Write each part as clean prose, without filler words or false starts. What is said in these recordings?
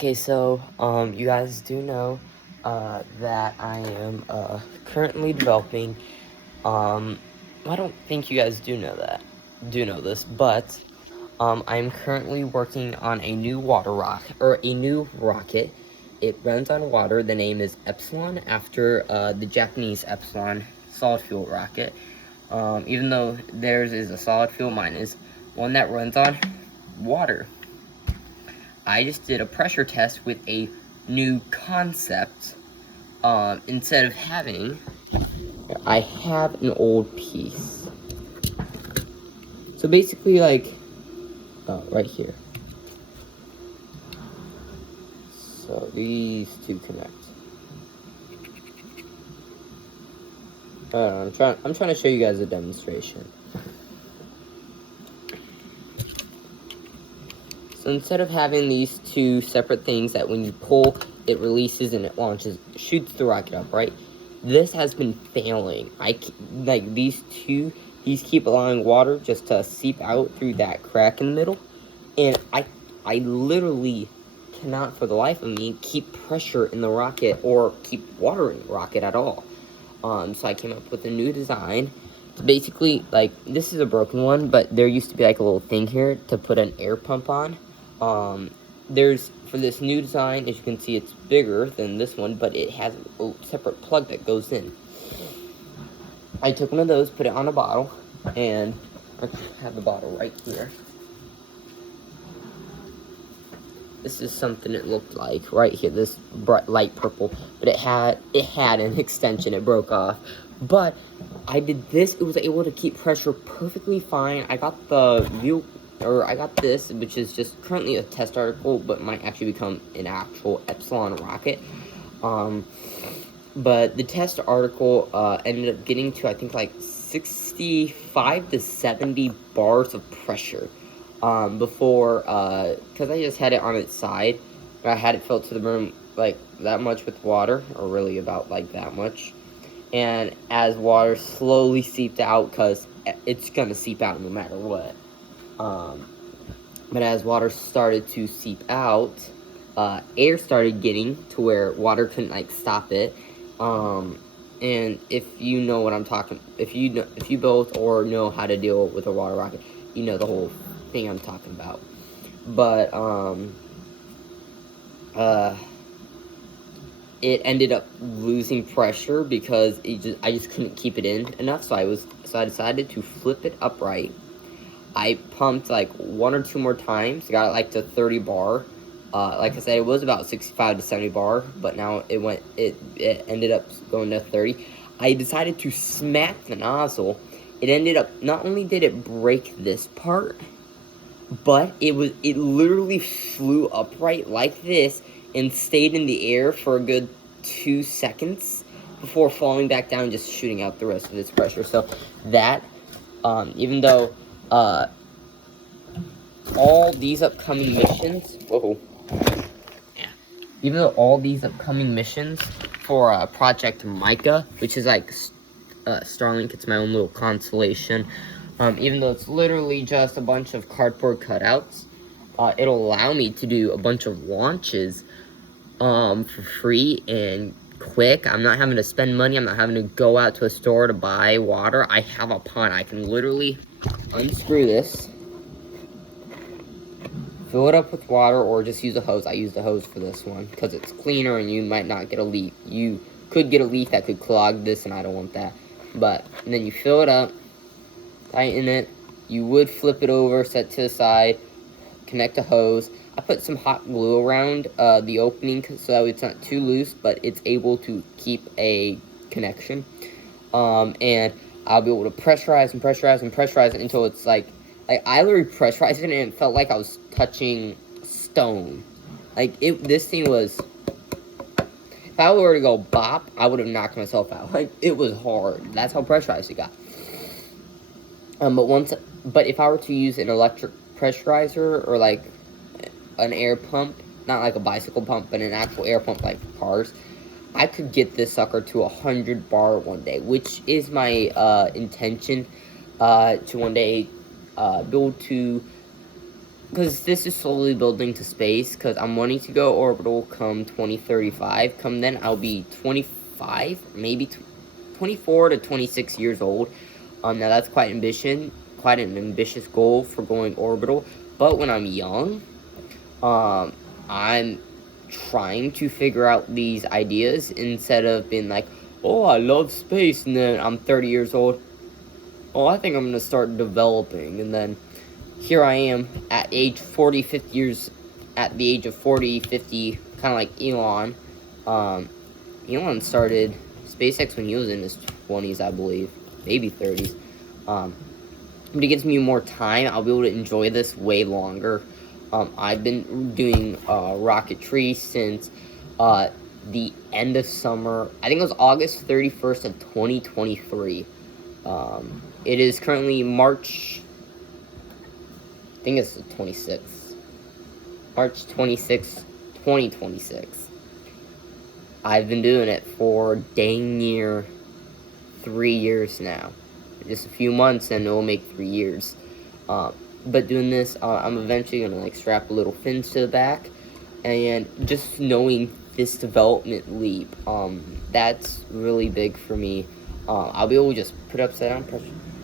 Okay, so, you guys do know, that I am, currently developing, I don't think you guys do know this, but, I'm currently working on a new a new rocket. It runs on water. The name is Epsilon, after, the Japanese Epsilon solid fuel rocket. Even though theirs is a solid fuel, mine is one that runs on water. I just did a pressure test with a new concept. Instead of having, I have an old piece. So basically, like, right here. So these two connect. I'm trying to show you guys a demonstration. So instead of having these two separate things that when you pull, it releases and it launches, shoots the rocket up, right? This has been failing. These keep allowing water just to seep out through that crack in the middle. And I literally cannot, for the life of me, keep pressure in the rocket or keep water in the rocket at all. So I came up with a new design. Basically, like, this is a broken one, but there used to be, like, a little thing here to put an air pump on. For this new design, as you can see, it's bigger than this one, but it has a separate plug that goes in. I took one of those, put it on a bottle, and I have the bottle right here. This is something it looked like right here, this bright light purple, but it had an extension. It broke off, but I did this. It was able to keep pressure perfectly fine. I got I got this, which is just currently a test article, but might actually become an actual Epsilon rocket. But the test article ended up getting to, I think, like 65 to 70 bars of pressure. Before, because I just had it on its side, I had it filled to the brim, like, that much with water, or really about, like, that much, and as water slowly seeped out, because it's gonna seep out no matter what, but as water started to seep out, air started getting to where water couldn't, like, stop it, and if you know what I'm talking, if you both or know how to deal with a water rocket, you know the whole thing I'm talking about. But it ended up losing pressure because I just couldn't keep it in enough. So I decided to flip it upright. I pumped like 1 or 2 more times. Got it like to 30 bar. Like I said, it was about 65 to 70 bar, but now it ended up going to 30. I decided to smack the nozzle. It ended up, not only did it break this part, but it literally flew upright like this and stayed in the air for a good 2 seconds before falling back down and just shooting out the rest of its pressure. So that, even though all these upcoming missions, even though all these upcoming missions for Project Micah, which is like Starlink, it's my own little constellation. Even though it's literally just a bunch of cardboard cutouts, it'll allow me to do a bunch of launches for free and quick. I'm not having to spend money. I'm not having to go out to a store to buy water. I have a pond. I can literally unscrew this, fill it up with water, or just use a hose. I use the hose for this one because it's cleaner and you might not get a leak. You could get a leak that could clog this, and I don't want that. But and then you fill it up, tighten it. You would flip it over, set to the side, connect a hose. I put some hot glue around the opening so that it's not too loose, but it's able to keep a connection. And I'll be able to pressurize and pressurize and pressurize it until it's like I literally pressurized it and it felt like I was touching stone. Like this thing was. If I were to go bop, I would have knocked myself out. Like, it was hard. That's how pressurized it got. But if I were to use an electric pressurizer or like an air pump, not like a bicycle pump, but an actual air pump like for cars, I could get this sucker to 100 bar one day, which is my intention to one day be able to because this is slowly building to space, because I'm wanting to go orbital come 2035. Come then, I'll be 25, maybe 24 to 26 years old. Now that's quite an ambitious goal for going orbital. But when I'm young, I'm trying to figure out these ideas instead of being like, oh, I love space, and then I'm 30 years old. Oh, I think I'm gonna start developing, and then here I am at age 40, 50 years, at the age of 40, 50, kind of like Elon. Elon started SpaceX when he was in his 20s, I believe, maybe 30s. But it gives me more time. I'll be able to enjoy this way longer. I've been doing rocketry since the end of summer. I think it was August 31st of 2023. It is currently March, I think it's the 26th. March 26th, 2026. I've been doing it for dang near 3 years now. Just a few months and it will make 3 years. But doing this, I'm eventually going to like strap a little fins to the back. And just knowing this development leap, that's really big for me. I'll be able to just put it upside down,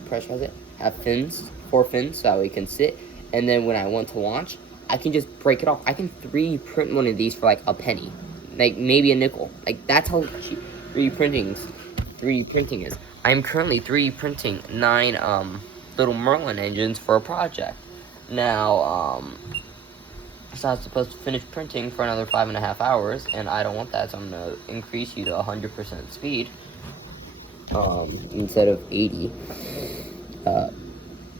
pressurize it, have fins, 4 fins, so that we can sit. And then when I want to launch, I can just break it off. I can 3D print one of these for like a penny, like maybe a nickel. Like that's how cheap 3D printing is. I'm currently 3D printing 9 little Merlin engines for a project. Now, so I was supposed to finish printing for another 5.5 hours, and I don't want that, so I'm gonna increase you to 100% speed instead of 80.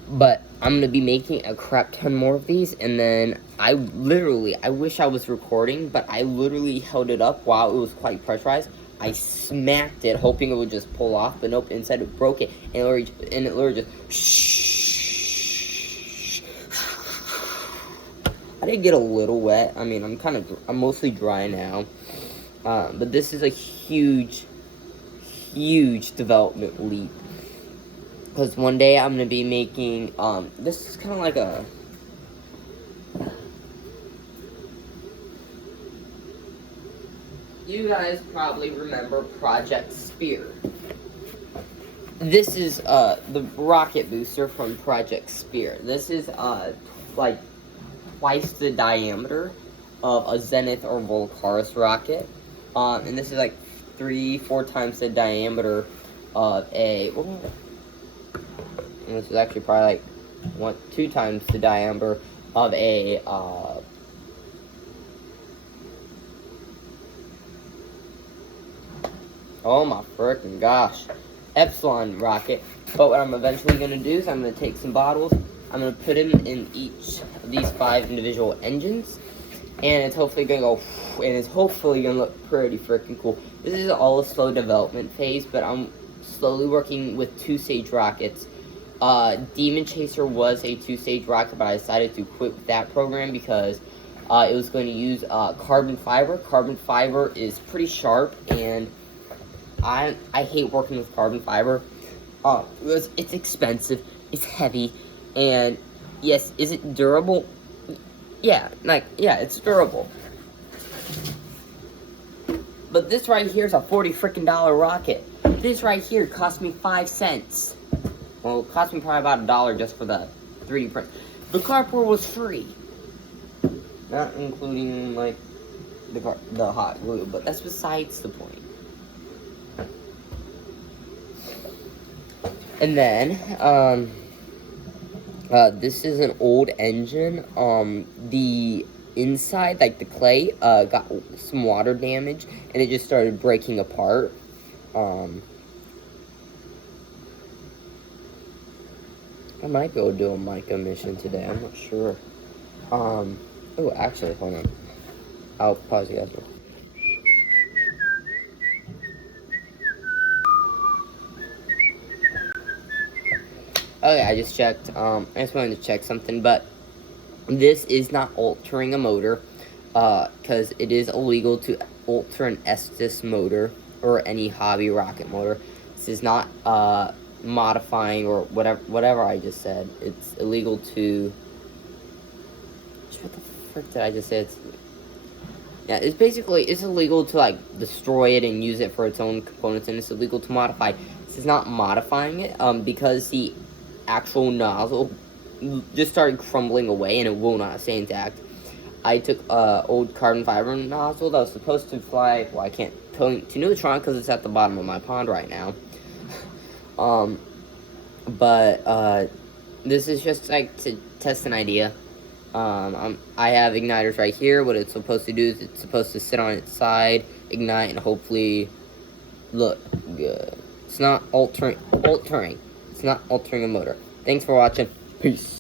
But I'm gonna be making a crap ton more of these, and then I wish I was recording, but I literally held it up while it was quite pressurized. I smacked it, hoping it would just pull off, but nope, instead it broke it, and it literally just I did get a little wet. I mean, I'm mostly dry now, but this is a huge development leap. Because one day I'm going to be making, this is kind of like a, you guys probably remember Project Spear. This is, the rocket booster from Project Spear. This is, like, twice the diameter of a Zenith or Volcaris rocket. And this is, like, 3-4 times the diameter of a, and this is actually probably like 2 times the diameter of a oh my freaking gosh, Epsilon rocket. But what I'm eventually going to do is I'm going to take some bottles, I'm going to put them in each of these 5 individual engines, and it's hopefully going to go, and it's hopefully going to look pretty freaking cool. This is all a slow development phase, but I'm slowly working with 2-stage rockets. Demon Chaser was a 2-stage rocket, but I decided to quit with that program because it was going to use carbon fiber. Carbon fiber is pretty sharp, and I hate working with carbon fiber. It's expensive, it's heavy, and yes, is it durable? Yeah, it's durable. But this right here is a $40 freaking rocket. This right here cost me 5 cents. Well, it cost me probably about $1 just for the 3D print. The cardboard was free, not including like the hot glue, but that's besides the point. And then this is an old engine. The inside, like the clay, got some water damage, and it just started breaking apart. I might be able to do a mica mission today, I'm not sure. Oh, actually, hold on. I'll pause you guys. Okay, I just checked. I just wanted to check something, but this is not altering a motor, because it is illegal to alter an Estes motor or any hobby rocket motor. This is not, modifying or whatever I just said. It's illegal to frick did I just say? Yeah, it's basically, it's illegal to, like, destroy it and use it for its own components, and it's illegal to modify. This is not modifying it, because the actual nozzle just started crumbling away, and it will not stay intact. I took old carbon fiber nozzle that was supposed to fly, well, I can't point to neutron because it's at the bottom of my pond right now. But this is just, like, to test an idea. I have igniters right here. What it's supposed to do is it's supposed to sit on its side, ignite, and hopefully look good. It's not altering. It's not altering a motor. Thanks for watching. Peace.